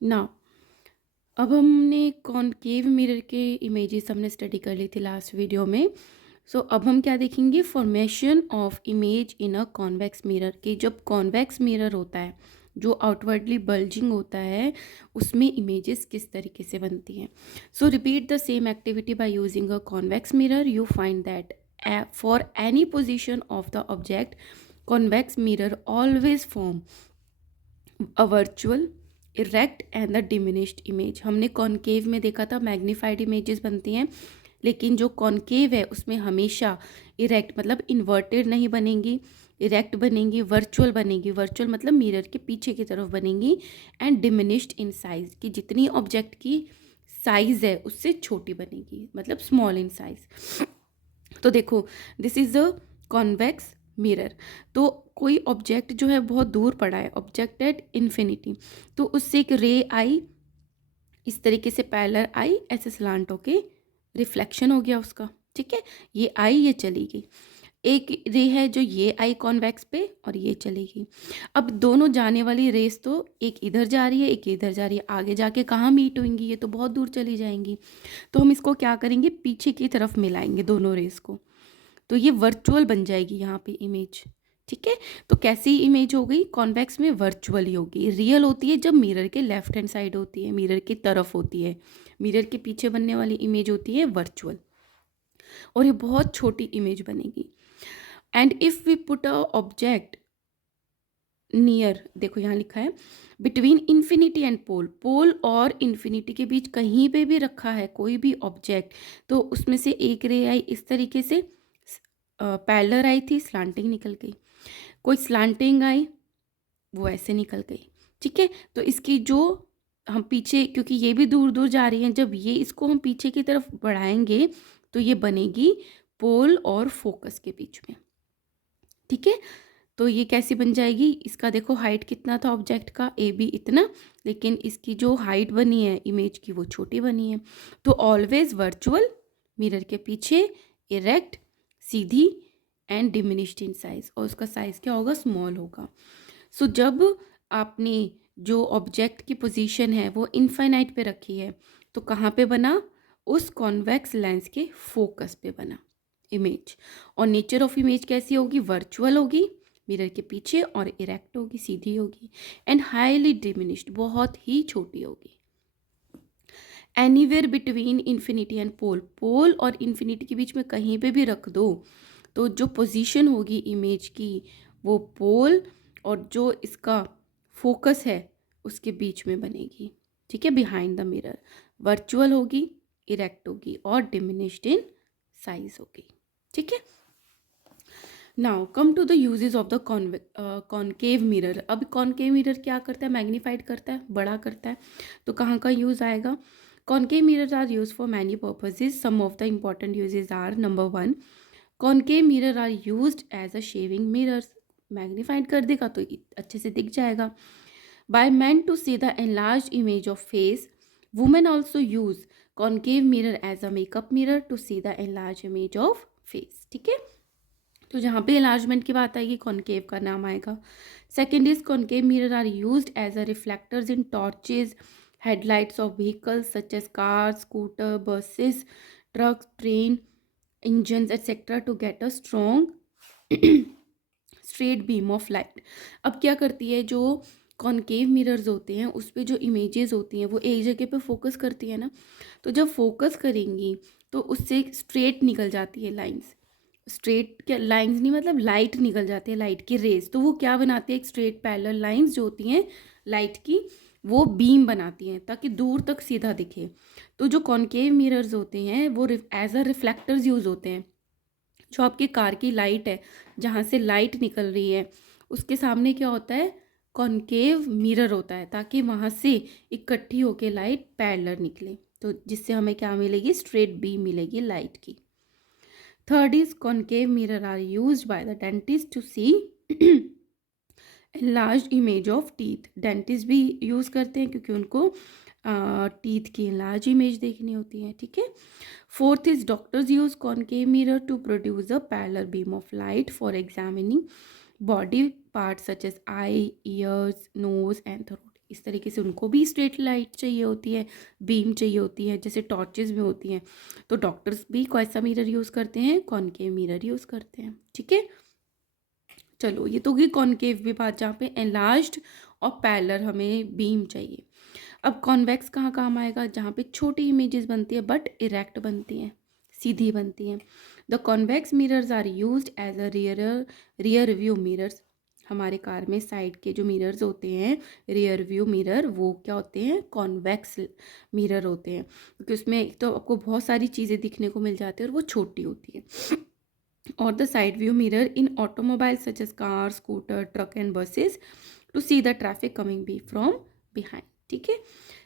Now अब हमने concave mirror के इमेजेस हमने स्टडी कर ली थी लास्ट वीडियो में। अब हम क्या देखेंगे, formation of image in a convex mirror की। जब कॉन्वेक्स मिरर होता है जो आउटवर्डली बल्जिंग होता है, उसमें इमेजेस किस तरीके से बनती हैं। Repeat the same activity by using a convex mirror. You find that for any position of the object, convex mirror always form a virtual, erect and the diminished image. हमने concave में देखा था magnified images बनती हैं, लेकिन जो concave है उसमें हमेशा इरेक्ट मतलब इन्वर्टेड नहीं बनेंगी, इरेक्ट बनेंगी, वर्चुअल बनेगी। वर्चुअल मतलब मिरर के पीछे की तरफ बनेंगी, एंड डिमिनिश्ड इन साइज, कि जितनी ऑब्जेक्ट की साइज है उससे छोटी बनेगी, मतलब स्मॉल इन साइज। तो देखो, this is a convex mirror. तो कोई ऑब्जेक्ट जो है बहुत दूर पड़ा है, ऑब्जेक्ट एट इन्फिनिटी, तो उससे एक रे आई, इस तरीके से पैरेलल आई, ऐसे स्लांट होके रिफ्लेक्शन हो गया उसका। ठीक है, ये आई, ये चली गई। एक रे है जो ये आई कॉन्वेक्स पे, और ये चलेगी। अब दोनों जाने वाली रेस तो एक इधर जा रही है, एक इधर जा रही है, आगे जाके कहाँ मीट होंगी, ये तो बहुत दूर चली जाएंगी। तो हम इसको क्या करेंगे, पीछे की तरफ मिलाएंगे दोनों रेस को, तो ये वर्चुअल बन जाएगी यहाँ पे इमेज। ठीक है, तो कैसी इमेज हो गई, कॉन्वेक्स में वर्चुअल ही होगी। रियल होती है जब मिरर के लेफ्ट हैंड साइड होती है, मिरर की तरफ होती है। मिरर के पीछे बनने वाली इमेज होती है वर्चुअल, और ये बहुत छोटी इमेज बनेगी। And if we put a object near, देखो यहाँ लिखा है between infinity and pole, pole और इन्फिनिटी के बीच कहीं पे भी रखा है कोई भी ऑब्जेक्ट, तो उसमें से एक रे आई इस तरीके से पैरेलल आई थी, स्लांटिंग निकल गई। कोई स्लांटिंग आई, वो ऐसे निकल गई। ठीक है, तो इसकी जो हम पीछे, क्योंकि ये भी दूर दूर जा रही हैं, जब ये इसको हम पीछे की तरफ बढ़ाएंगे तो ये बनेगी पोल और फोकस के बीच में। ठीक है, तो ये कैसी बन जाएगी, इसका देखो हाइट कितना था ऑब्जेक्ट का, ए बी इतना, लेकिन इसकी जो हाइट बनी है इमेज की वो छोटी बनी है। तो ऑलवेज वर्चुअल, मिरर के पीछे, erect, Sidhi, and diminished in size, और उसका साइज क्या होगा, स्मॉल होगा। जब आपने जो ऑब्जेक्ट की पोजीशन है वो इनफाइनाइट पे रखी है, तो कहाँ पे बना, उस कॉन्वेक्स लेंस के फोकस पे बना इमेज। और नेचर ऑफ इमेज कैसी होगी, वर्चुअल होगी, मिरर के पीछे, और इरेक्ट होगी, सीधी होगी, एंड हाईली डिमिनिश्ड, बहुत ही छोटी होगी। Anywhere between infinity and pole, pole और इन्फिनिटी के बीच में कहीं पे भी रख दो, तो जो पोजीशन होगी इमेज की वो पोल और जो इसका फोकस है उसके बीच में बनेगी। ठीक है, बिहाइंड द मिरर, वर्चुअल होगी, इरेक्ट होगी, और डिमिनिश्ड इन साइज होगी। ठीक है, now come to the uses of the concave mirror. अब कॉनकेव मिरर क्या करता है, मैग्नीफाइड करता है, बड़ा करता है। तो कहाँ का यूज़ आएगा, concave mirrors are use for many purposes. Some of the important uses are, number 1, concave mirror are used as a shaving mirrors. Magnified कर देगा तो अच्छे से दिख जाएगा। By man to see the enlarge image of face, women also use concave mirror as a makeup mirror to see the enlarge image of face. ठीक है, तो जहाँ पे एलार्जमेंट की बात आएगी कॉनकेव का नाम आएगा। Second is concave mirror are used as a reflectors in torches, headlights of vehicles such as car, scooter, buses, truck, train, engines etcetera to get a strong straight beam of light. अब क्या करती है, जो concave mirrors होते हैं उस पे जो इमेजेस होती हैं वो एक जगह पे फोकस करती है ना, तो जब फोकस करेंगी तो उससे स्ट्रेट निकल जाती है लाइंस। स्ट्रेट क्या, लाइंस नहीं मतलब लाइट निकल जाती है, लाइट की रेज, तो वो क्या बनाती है, एक स्ट्रेट पैरेलल लाइंस जो होती हैं लाइट की, वो बीम बनाती हैं ताकि दूर तक सीधा दिखे। तो जो कॉनकेव मिरर्स होते हैं वो एज अ रिफ्लेक्टर्स यूज होते हैं। जो आपकी कार की लाइट है, जहाँ से लाइट निकल रही है, उसके सामने क्या होता है, कॉनकेव मिरर होता है, ताकि वहाँ से इकट्ठी होके लाइट पैरेलल निकले, तो जिससे हमें क्या मिलेगी, स्ट्रेट बीम मिलेगी लाइट की। Third is concave mirror are used by the dentist to see large image of teeth. Dentist भी यूज़ करते हैं क्योंकि उनको टीथ की लार्ज इमेज देखनी होती है। ठीक है, fourth is doctors use concave mirror to produce a parallel beam of light for examining body parts such as eye, ears, nose and throat. इस तरीके से उनको भी स्ट्रेट लाइट चाहिए होती है, बीम चाहिए होती है, जैसे टॉर्चेस में होती हैं। तो डॉक्टर्स भी कैसा मिरर यूज़ करते हैं, कॉनकेव मिरर यूज़ करते हैं। ठीक है, चलो ये तो होगी कॉनकेव भी बात, जहाँ पे एनलार्ज्ड और पैरेलल हमें बीम चाहिए। अब कॉन्वेक्स कहाँ काम आएगा, जहाँ पे छोटी इमेजेस बनती है बट इरेक्ट बनती हैं, सीधी बनती हैं। The convex mirrors are used as a rear view mirrors. हमारे कार में साइड के जो मिरर्स होते हैं, रियर व्यू मिरर, वो क्या होते हैं, कॉन्वेक्स मिरर होते हैं, क्योंकि उसमें एक तो आपको बहुत सारी चीज़ें दिखने को मिल जाती है और वो छोटी होती है। और the side view mirror in automobile such as car, scooter, truck and buses to see the traffic coming be from behind. ठीक है,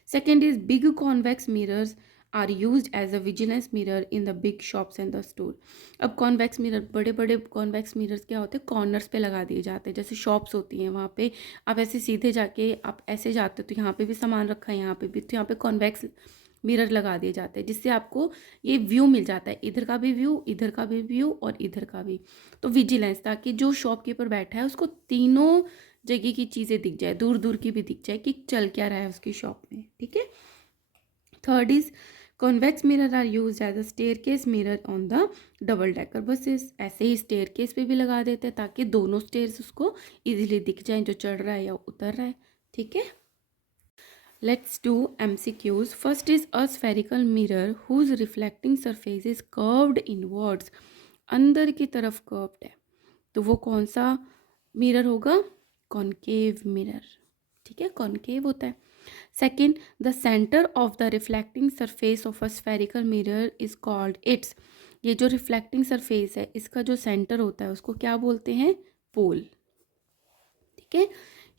second is big convex mirrors are use as a vigilance mirror in the big shops and the store. अब convex mirror, बड़े बड़े convex mirrors क्या होते हैं, corners पे लगा दिए जाते हैं, जैसे शॉप्स होती हैं वहाँ पे आप ऐसे सीधे जाके आप ऐसे जाते हो तो यहाँ पे भी सामान रखा है, यहाँ पे भी, तो यहाँ पे कॉन्वेक्स मिरर लगा दिए जाते हैं, जिससे आपको ये व्यू मिल जाता है, इधर का भी व्यू, इधर का भी व्यू और इधर का भी। तो विजिलेंस, ताकि जो शॉपकीपर बैठा है उसको तीनों जगह की चीज़ें दिख जाए, दूर दूर की भी दिख जाए कि चल क्या रहा है उसकी शॉप में। ठीक है, third is convex mirror are use as a staircase mirror on the double decker buses. ऐसे ही स्टेयरकेस पे भी लगा देते हैं ताकि दोनों स्टेयर्स उसको इजीली दिख जाएं, जो चढ़ रहा है या उतर रहा है। ठीक है, let's do MCQs. First is a spherical mirror whose reflecting surface is curved inwards. अंदर की तरफ कर्व्ड है, तो वो कौन सा मिरर होगा, कॉनकेव मिरर। ठीक है, कॉनकेव होता है। Second, the centre of the reflecting surface of a spherical mirror is called its. ये जो रिफ्लेक्टिंग सरफेस है इसका जो सेंटर होता है उसको क्या बोलते हैं, पोल। ठीक है,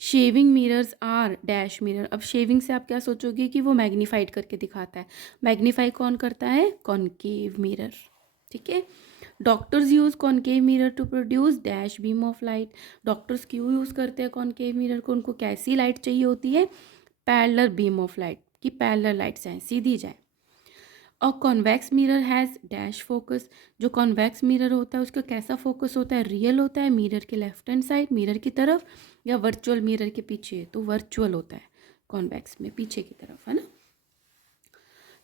shaving mirrors are dash mirror. अब शेविंग से आप क्या सोचोगे कि वो मैग्नीफाइड करके दिखाता है, मैग्नीफाई कौन करता है, कॉनकेव मिरर। ठीक है, doctors use concave mirror to produce dash beam of light. Doctors क्यों यूज करते हैं कॉनकेव मिरर को, उनको कैसी लाइट चाहिए होती है, पैरेलल बीम ऑफ लाइट, कि पैरेलल लाइट जाए, सीधी जाए। और convex mirror has dash focus. जो कॉन्वेक्स मिरर होता है उसका कैसा फोकस होता है, रियल होता है, मिरर के लेफ्ट हैंड साइड, मिरर की तरफ, या वर्चुअल मिरर के पीछे, तो वर्चुअल होता है कॉन्वेक्स में, पीछे की तरफ, है ना।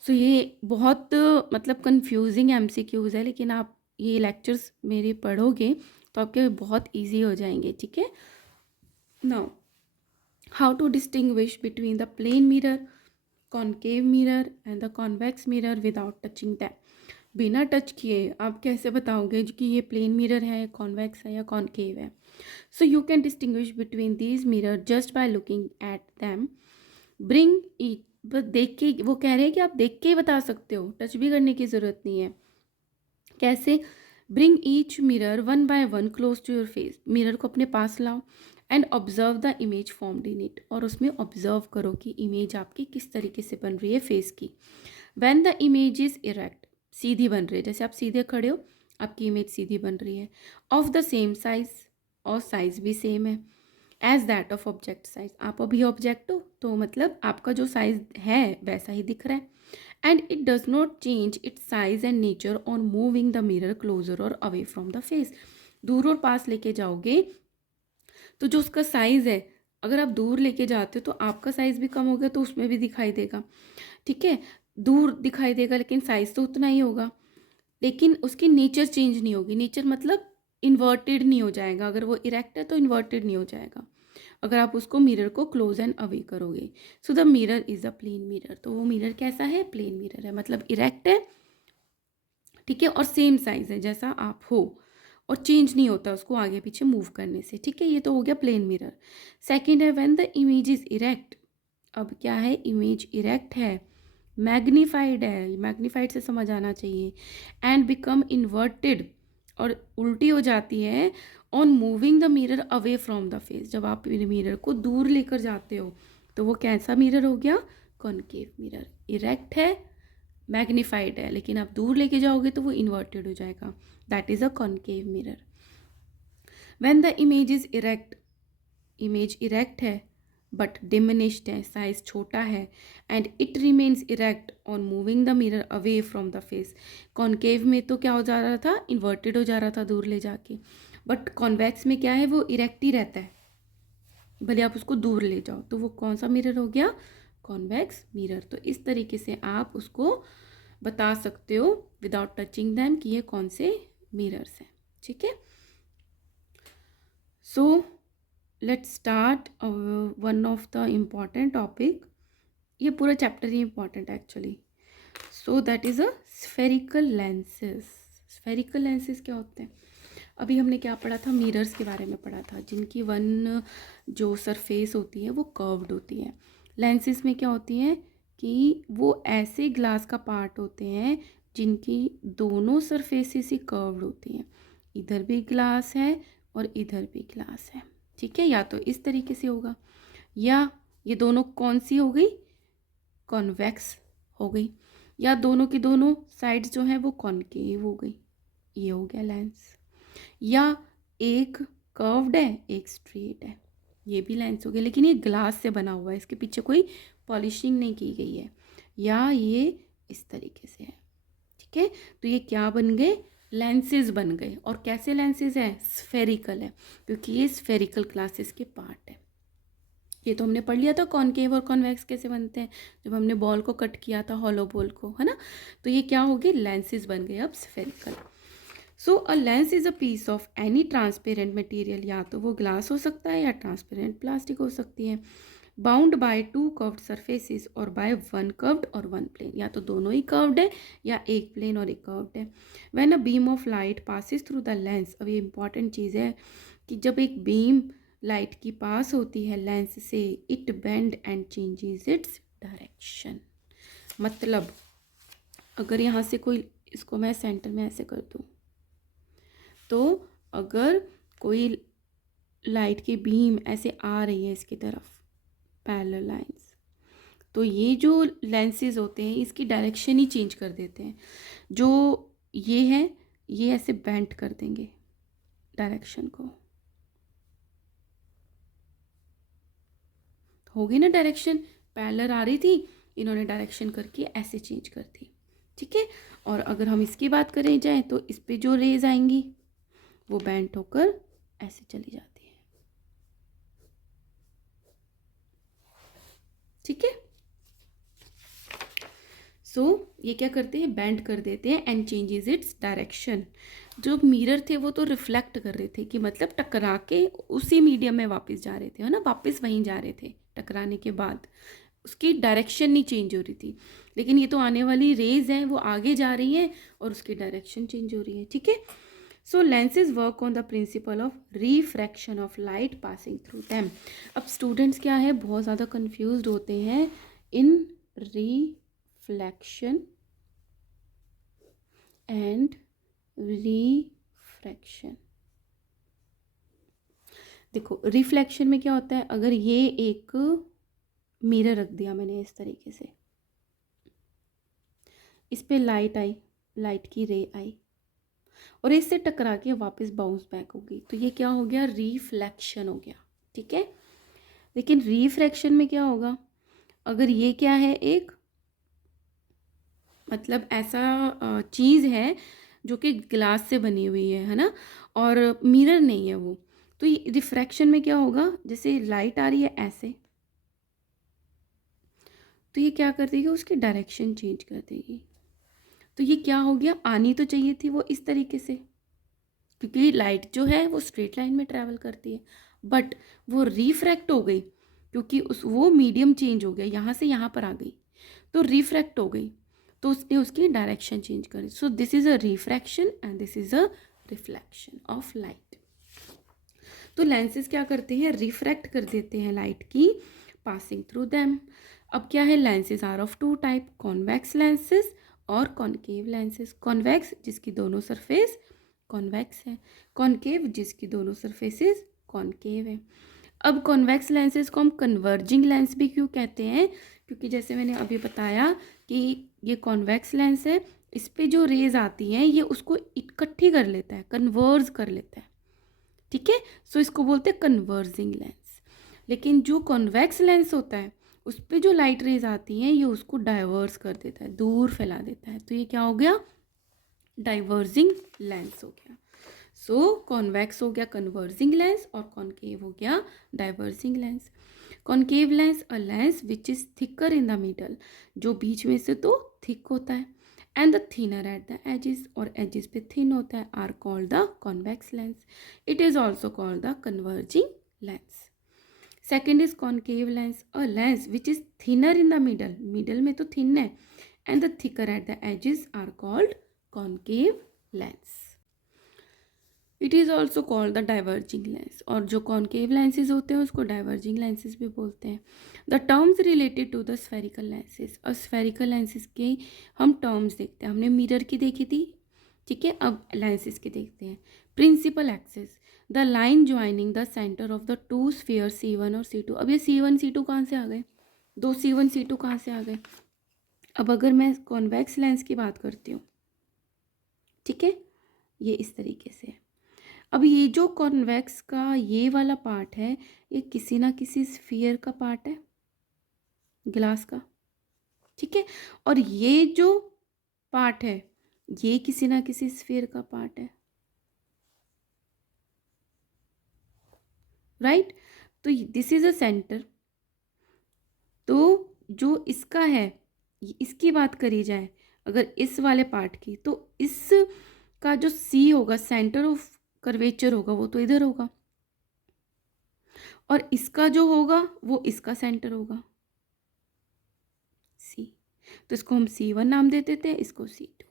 सो ये बहुत मतलब कंफ्यूजिंग MCQs है, लेकिन आप ये लेक्चर्स मेरे पढ़ोगे तो आपके बहुत ईजी हो जाएंगे। ठीक है, now how to distinguish between the plane mirror, concave mirror and the convex mirror without touching them. बिना टच किए आप कैसे बताओगे कि ये प्लेन मिरर है, कॉन्वेक्स है या कॉनकेव है। So you can distinguish between these mirror just by looking at them. Bring each, बस देख के, वो कह रहे हैं कि आप देख के ही बता सकते हो, टच भी करने की ज़रूरत नहीं है। कैसे, bring each mirror one by one close to your face. Mirror को अपने पास लाओ and observe the image formed in it, और उसमें ऑब्जर्व करो कि इमेज आपकी किस तरीके से बन रही है फेस की। When the image is erect, सीधी बन रही है, जैसे आप सीधे खड़े हो आपकी इमेज सीधी बन रही है, ऑफ द सेम साइज, और साइज भी सेम है, as that of object size, आप अभी ऑब्जेक्ट हो तो मतलब आपका जो साइज है वैसा ही दिख रहा है। And it does not change its size and nature on moving the mirror closer or away from the face. दूर और पास लेके जाओगे तो जो उसका साइज़ है, अगर आप दूर लेके जाते हो तो आपका साइज़ भी कम हो गया तो उसमें भी दिखाई देगा। ठीक है, दूर दिखाई देगा लेकिन साइज़ तो उतना ही होगा, लेकिन उसकी नेचर चेंज नहीं होगी। नेचर मतलब इन्वर्टेड नहीं हो जाएगा, अगर वो इरेक्ट है तो इन्वर्टेड नहीं हो जाएगा अगर आप उसको मिरर को क्लोज एंड अवे करोगे। So the mirror is a plane mirror, तो वो मिरर कैसा है, प्लेन मिरर है, मतलब इरेक्ट है। ठीक है, और सेम साइज़ है जैसा आप हो, और चेंज नहीं होता उसको आगे पीछे मूव करने से। ठीक है, ये तो हो गया प्लेन मिरर। सेकंड है when the image is erect. अब क्या है, इमेज इरेक्ट है, मैग्नीफाइड है, मैग्नीफाइड से समझ आना चाहिए, एंड बिकम इन्वर्टेड, और उल्टी हो जाती है, on moving the mirror away from the face. जब आप मिरर को दूर लेकर जाते हो तो वो कैसा मिरर हो गया, कॉनकेव मिरर। इरेक्ट है, मैग्नीफाइड है, लेकिन आप दूर लेके जाओगे तो वो इन्वर्टेड हो जाएगा, that is a concave mirror. When the image is erect, image erect है बट डिमिनिश्ड है, साइज छोटा है, and it remains erect on moving the mirror away from the face. Concave में तो क्या हो जा रहा था, इन्वर्टेड हो जा रहा था दूर ले जाके, बट कॉन्वेक्स में क्या है, वो इरेक्ट ही रहता है, भले आप उसको दूर ले जाओ, तो वो कौन सा मिरर हो गया? Convex mirror. तो इस तरीके से आप उसको बता सकते हो विदाउट टचिंग दैम कि ये कौन से मिरर्स हैं। ठीक है, so let's start one of the important topic. ये पूरा चैप्टर ही इम्पॉर्टेंट है actually. So that is a spherical lenses. Spherical lenses क्या होते हैं? अभी हमने क्या पढ़ा था? मिरर्स के बारे में पढ़ा था, जिनकी वन जो सरफेस होती है वो कर्व्ड होती है। लेंसेज में क्या होती है कि वो ऐसे ग्लास का पार्ट होते हैं जिनकी दोनों सरफेसेस ही कर्व्ड होती हैं। इधर भी ग्लास है और इधर भी ग्लास है। ठीक है, या तो इस तरीके से होगा, या ये दोनों कौन सी हो गई? कॉन्वेक्स हो गई, या दोनों की दोनों साइड्स जो हैं वो कॉनकेव हो गई। ये हो गया लेंस। या एक कर्व्ड है एक स्ट्रेट है, ये भी लेंस हो गया, लेकिन ये ग्लास से बना हुआ है, इसके पीछे कोई पॉलिशिंग नहीं की गई है। या ये इस तरीके से है। ठीक है, तो ये क्या बन गए? लेंसेज बन गए। और कैसे लेंसेज है? स्फेरिकल है, क्योंकि ये स्फेरिकल ग्लासेस के पार्ट है। ये तो हमने पढ़ लिया था कॉनकेव और कॉन्वेक्स कैसे बनते हैं, जब हमने बॉल को कट किया था, हॉलो बॉल को, है ना। तो ये क्या हो गए? लेंसेज बन गए अब spherical. So a lens is a piece of any transparent material, या तो वो ग्लास हो सकता है या ट्रांसपेरेंट प्लास्टिक हो सकती है, bound by two curved surfaces और बाय वन कर्व्ड और वन प्लेन, या तो दोनों ही कर्व्ड है या एक प्लेन और एक कर्व्ड है। When a beam of light passes through the lens, अब ये इंपॉर्टेंट चीज़ है कि जब एक बीम लाइट की पास होती है लेंस से, it bend and changes its direction. मतलब अगर यहाँ से कोई, इसको मैं सेंटर में ऐसे कर दूँ, तो अगर कोई लाइट की बीम ऐसे आ रही है इसकी तरफ, पैरेलल लाइंस, तो ये जो लेंसेज होते हैं इसकी डायरेक्शन ही चेंज कर देते हैं। जो ये है, ये ऐसे बेंड कर देंगे डायरेक्शन को, हो गई ना डायरेक्शन। पैरेलल आ रही थी, इन्होंने डायरेक्शन करके ऐसे चेंज कर दी। ठीक है, और अगर हम इसकी बात करें जाए तो इस पे जो रेज आएंगी वो बेंड होकर ऐसे चली जाती है। ठीक है, सो ये क्या करते हैं? बेंड कर देते हैं एंड चेंजेस इट्स डायरेक्शन। जो मिरर थे वो तो रिफ्लेक्ट कर रहे थे, कि मतलब टकरा के उसी मीडियम में वापस जा रहे थे, है ना, वापस वहीं जा रहे थे टकराने के बाद, उसकी डायरेक्शन नहीं चेंज हो रही थी। लेकिन ये तो आने वाली रेज हैं वो आगे जा रही हैं और उसकी डायरेक्शन चेंज हो रही है। ठीक है, so lenses work on the principle of refraction of light passing through them. अब स्टूडेंट्स क्या है, बहुत ज़्यादा कंफ्यूज्ड होते हैं इन रिफ्लेक्शन एंड रिफ्रैक्शन। देखो रिफ्लेक्शन में क्या होता है, अगर ये एक मिरर रख दिया मैंने इस तरीके से, इस पे लाइट आई, लाइट की रे आई और इससे टकरा के वापस बाउंस बैक हो गई, तो ये क्या हो गया? रिफ्लेक्शन हो गया। ठीक है, लेकिन रिफ्रैक्शन में क्या होगा? अगर ये क्या है, एक मतलब ऐसा चीज़ है जो कि ग्लास से बनी हुई है ना, और मिरर नहीं है वो, तो ये रिफ्रैक्शन में क्या होगा? जैसे लाइट आ रही है ऐसे, तो ये क्या कर देगी? उसकी डायरेक्शन चेंज कर देगी। तो ये क्या हो गया? आनी तो चाहिए थी वो इस तरीके से, क्योंकि लाइट जो है वो स्ट्रेट लाइन में ट्रैवल करती है, बट वो रिफ्रैक्ट हो गई क्योंकि उस वो मीडियम चेंज हो गया, यहाँ से यहाँ पर आ गई तो रिफ्रैक्ट हो गई, तो उसने उसकी डायरेक्शन चेंज करी। So this is a refraction and this is a reflection of light. तो लेंसेज क्या करते हैं? रिफ्रैक्ट कर देते हैं लाइट की पासिंग थ्रू देम। अब क्या है? Lenses are of two type, convex lenses और कॉनकेव लेंसेज। कॉन्वेक्स जिसकी दोनों सरफेस कॉन्वेक्स है, कॉनकेव जिसकी दोनों सरफेसेस कॉनकेव है। अब कॉन्वेक्स लेंसेज को हम कन्वर्जिंग लेंस भी क्यों कहते हैं? क्योंकि जैसे मैंने अभी बताया कि ये कॉन्वेक्स लेंस है, इस पे जो रेज आती हैं ये उसको इकट्ठी कर लेता है, कन्वर्ज कर लेता है। ठीक है, सो इसको बोलते हैं कन्वर्जिंग लेंस। लेकिन जो कॉन्वेक्स लेंस होता है उस पे जो लाइट रेज आती हैं ये उसको डाइवर्स कर देता है, दूर फैला देता है, तो ये क्या हो गया? डाइवर्जिंग लेंस हो गया। सो कॉन्वेक्स हो गया कन्वर्जिंग लेंस और कॉनकेव हो गया diverging lens. Concave lens a lens which is thicker in the middle, जो बीच में से तो थिक होता है, and the thinner at the edges, और एजेस पे थिन होता है, are called the convex lens. It is also called the converging lens. Second is concave lens, a lens which is thinner in the middle, middle में तो thin है, and the thicker at the edges are called concave lens. It is also called the diverging lens, और जो concave lenses होते हैं उसको diverging lenses भी बोलते हैं। The terms related to the spherical lenses, और स्फेरिकल लेंसेज के हम टर्म्स देखते हैं, हमने मिरर की देखी थी, ठीक है, अब लेंसेज के देखते हैं। Principal axis, the line joining the centre of the two sphere C1 और C2। अब ये C1 C2 कहाँ से आ गए, दो C1 C2 कहाँ से आ गए। अब अगर मैं कॉन्वेक्स लेंस की बात करती हूँ, ठीक है, ये इस तरीके से है। अब ये जो कॉन्वेक्स का ये वाला पार्ट है, ये किसी ना किसी स्फीयर का पार्ट है, ग्लास का, ठीक है, और ये जो पार्ट है ये किसी ना किसी स्फीयर का पार्ट है, राइट। तो दिस इज अ सेंटर। तो जो इसका है, इसकी बात करी जाए अगर इस वाले पार्ट की, तो इस का जो सी होगा, सेंटर ऑफ कर्वेचर होगा, वो तो इधर होगा, और इसका जो होगा वो इसका सेंटर होगा, सी। तो इसको हम C1 नाम दे देते हैं, इसको C2,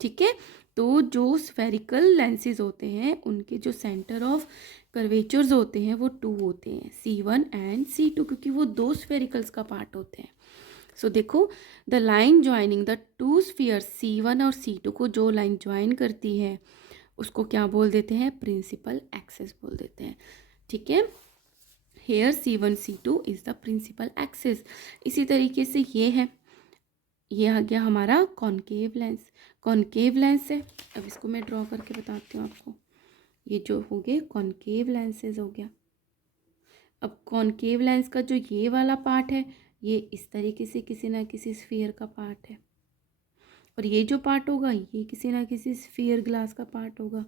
ठीक है। तो जो स्फेरिकल लेंसेज होते हैं उनके जो सेंटर ऑफ कर्वेचर्स होते हैं वो टू होते हैं, C1 एंड C2, क्योंकि वो दो स्फेरिकल्स का पार्ट होते हैं। सो देखो, the line joining the two sphere C1 और C2 को जो लाइन ज्वाइन करती है उसको क्या बोल देते हैं, प्रिंसिपल एक्सिस बोल देते हैं, ठीक है। Here C1 C2 is the principal axis. इसी तरीके से ये आ गया हमारा कॉनकेव लेंस। कॉनकेव लेंस है, अब इसको मैं ड्रॉ करके बताती हूँ आपको। ये जो हो गए कॉनकेव लेंसेज हो गया। अब कॉनकेव लेंस का जो ये वाला पार्ट है ये इस तरीके से किसी ना किसी स्फीयर का पार्ट है, और ये जो पार्ट होगा ये किसी ना किसी स्फीयर ग्लास का पार्ट होगा।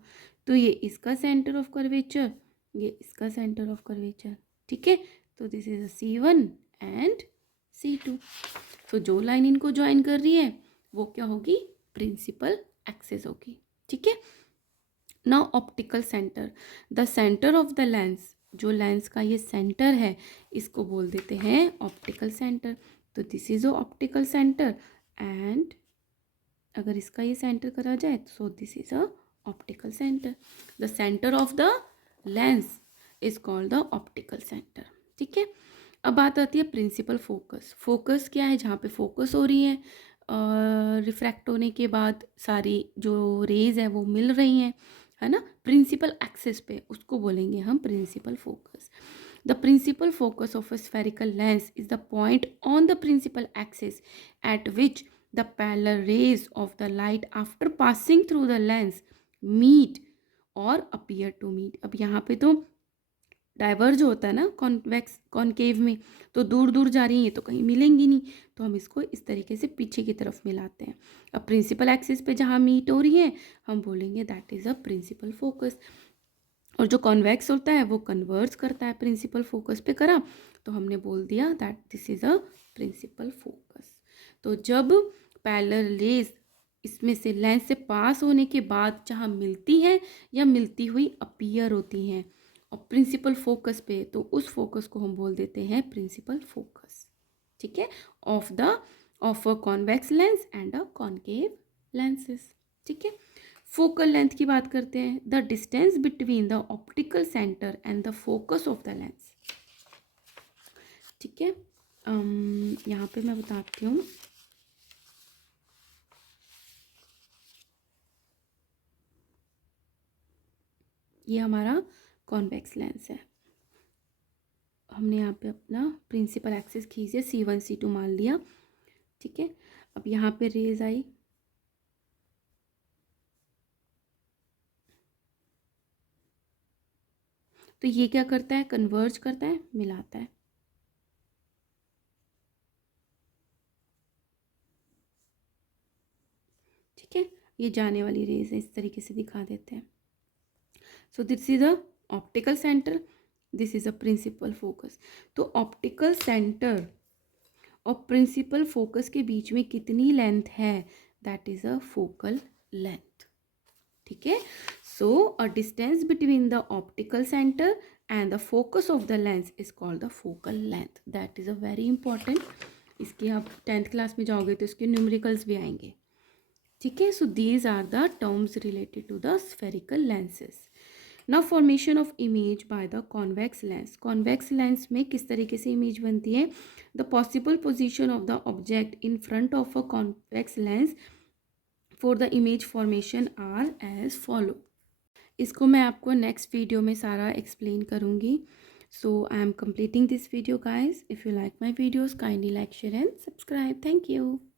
तो ये इसका सेंटर ऑफ कर्वेचर, ये इसका सेंटर ऑफ कर्वेचर, ठीक है। तो this is a C1 and C2। तो जो लाइन इनको ज्वाइन कर रही है वो क्या होगी, प्रिंसिपल एक्सिस होगी, ठीक है। Now optical centre, the centre of the lens, जो लेंस का ये सेंटर है इसको बोल देते हैं ऑप्टिकल सेंटर। तो this is optical centre, and अगर इसका ये सेंटर करा जाए तो सो this is a optical centre. The centre of the lens is called the optical centre, ठीक है। अब बात आती है प्रिंसिपल फोकस। फोकस क्या है, जहाँ पे फोकस हो रही है, रिफ्रैक्ट होने के बाद सारी जो रेज है वो मिल रही हैं, है ना, प्रिंसिपल एक्सिस पे, उसको बोलेंगे हम principal focus. The principal focus of a spherical lens is the point on the principal axis at which the parallel rays of the light after passing through the lens meet or appear to meet। अब यहाँ पे तो diverge होता है ना convex concave में, तो दूर दूर जा रही हैं तो कहीं मिलेंगी नहीं, तो हम इसको इस तरीके से पीछे की तरफ मिलाते हैं। अब प्रिंसिपल एक्सिस पे जहाँ मीट हो रही है हम बोलेंगे that is a principal focus, और जो कॉन्वेक्स होता है वो कन्वर्ज करता है, प्रिंसिपल फोकस पे करा तो हमने बोल दिया that this is a principal focus. तो जब पैरेलल रेज इसमें से लेंस से पास होने के बाद जहाँ मिलती हैं या मिलती हुई अपीयर होती हैं और प्रिंसिपल फोकस पे, तो उस फोकस को हम बोल देते हैं प्रिंसिपल फोकस, ठीक है, of a convex lens and a concave lenses, ठीक है। फोकल लेंथ की बात करते हैं, the distance between the optical centre and the focus of the lens, ठीक है। यहाँ पे मैं बताती हूँ, ये हमारा कॉन्वेक्स लेंस है, हमने यहाँ पे अपना प्रिंसिपल एक्सिस खींचे C1 C2 मान लिया, ठीक है। अब यहाँ पे रेज आई, तो ये क्या करता है, कन्वर्ज करता है, मिलाता है, ठीक है। ये जाने वाली रेज है, इस तरीके से दिखा देते हैं। So this is a optical centre, this is a principal focus. तो ऑप्टिकल सेंटर और प्रिंसिपल फोकस के बीच में कितनी लेंथ है, that is a focal length. ठीक है, so a distance between the optical centre and the focus of the lens is called the focal length. That is a very important, इसके आप 10th class में जाओगे तो इसके numericals भी आएंगे। ठीक है, so these are the terms related to the spherical lenses. Now formation of image by the convex lens. Convex lens में किस तरीके से इमेज बनती है, the possible position of the object in front of a convex lens for the image formation are as follow. इसको मैं आपको next video में सारा एक्सप्लेन करूँगी। So I am completing this video guys. If you like my videos, kindly like, share and subscribe. Thank you.